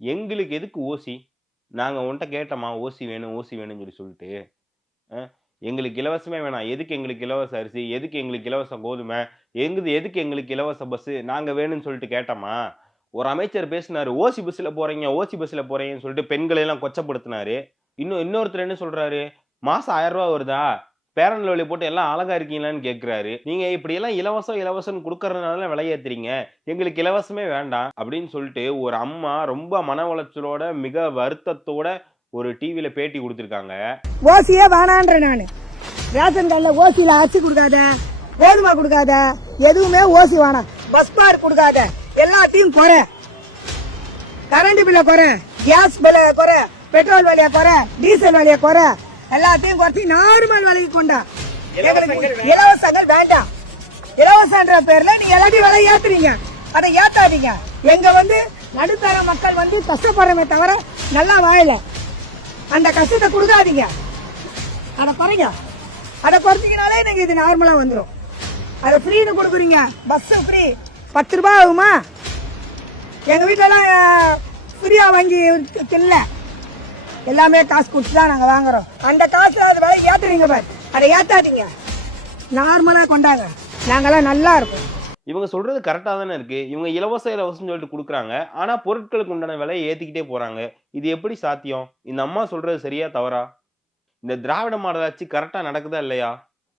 எங்களுக்கு எதுக்கு ஓசி? நாங்கள் உன்ட்ட கேட்டோமா ஓசி வேணும் ஓசி வேணும்னு சொல்லி சொல்லிட்டு எங்களுக்கு இலவசமே வேணாம். எதுக்கு எங்களுக்கு இலவச அரிசி? எதுக்கு எங்களுக்கு இலவச கோதுமை? எங்குது எதுக்கு எங்களுக்கு இலவச பஸ்ஸு நாங்கள் வேணும்னு சொல்லிட்டு கேட்டோமா? ஒரு அமைச்சர் பேசினார் ஓசி பஸ்ஸில் போகிறீங்க ஓசி பஸ்ஸில் போகிறீங்கன்னு சொல்லிட்டு பெண்களை எல்லாம் கொச்சப்படுத்தினாரு. இன்னும் இன்னொருத்தர் என்ன சொல்கிறாரு மாதம் ஆயிரம் ரூபா வருதா? பேரன் லெவலில் போட்டு எல்லாம் அழகா இருக்கீங்களான்னு கேட்குறாரு நீங்க இப்படி எல்லாம் இலவசம் இலவசம் கொடுக்கறதுனால விலையேத்துறீங்க? எங்களுக்கு இலவசமே வேண்டாம் அப்படின்னு சொல்லிட்டு ஒரு அம்மா ரொம்ப மன உளைச்சலோட மிக வருத்தத்தோட ஒரு டிவியில பேட்டி கொடுத்துருக்காங்க. ஓசியே வேணான்ற நான். ரேஷன் கார்டில் ஓசியில் அச்சு கொடுக்காத கோதுமை கொடுக்காத எதுவுமே ஓசி வேணாம். பஸ் பார் கொடுக்காத எல்லாத்தையும் குறை. கரண்ட் பில்லை குறை கேஸ் பில்லை குறை பெட்ரோல் விலையை குறை டீசல் விலையை குறை. எல்லாத்தையும் குறைச்சி நார்மல் விலைக்கு கொண்டா. எங்களுக்கு இலவசங்கள் வேண்டாம். இலவசன்ற பேர்ல நீங்க எல்லாத்தையும் விலை ஏத்துறீங்க. அதை ஏத்தாதீங்க. எங்க வந்து நடுத்தர மக்கள் வந்து கஷ்டப்படுறமே தவிர நல்லா வாழல. அந்த கஷ்டத்தை கொடுக்காதீங்க. அதை குறைங்க. அதை குறைச்சிங்கனாலே எனக்கு இது நார்மலா வந்துடும் அதை ஃப்ரீன்னு கொடுக்குறீங்க. பஸ் ஃப்ரீ பத்து ரூபாய் ஆகுமா? எங்க வீட்டிலலாம் ஃப்ரீயா வாங்கி இல்ல எல்லாமே காசு கொடுத்து தான் நாங்கள் வாங்குறோம். அந்த காசு அது விலை ஏற்றுறீங்க பார். அதை ஏற்றாதீங்க நார்மலாக கொண்டாங்க. நாங்களாம் நல்லா இருக்கோம். இவங்க சொல்றது கரெக்டாக தானே இருக்கு. இவங்க இலவச இலவசம்னு சொல்லிட்டு கொடுக்குறாங்க. ஆனால் பொருட்களுக்கு உண்டான விலையை ஏற்றிக்கிட்டே போகிறாங்க இது எப்படி சாத்தியம்? இந்த அம்மா சொல்றது சரியா தவறா? இந்த திராவிட மாடலாச்சு கரெக்டாக நடக்குதா இல்லையா?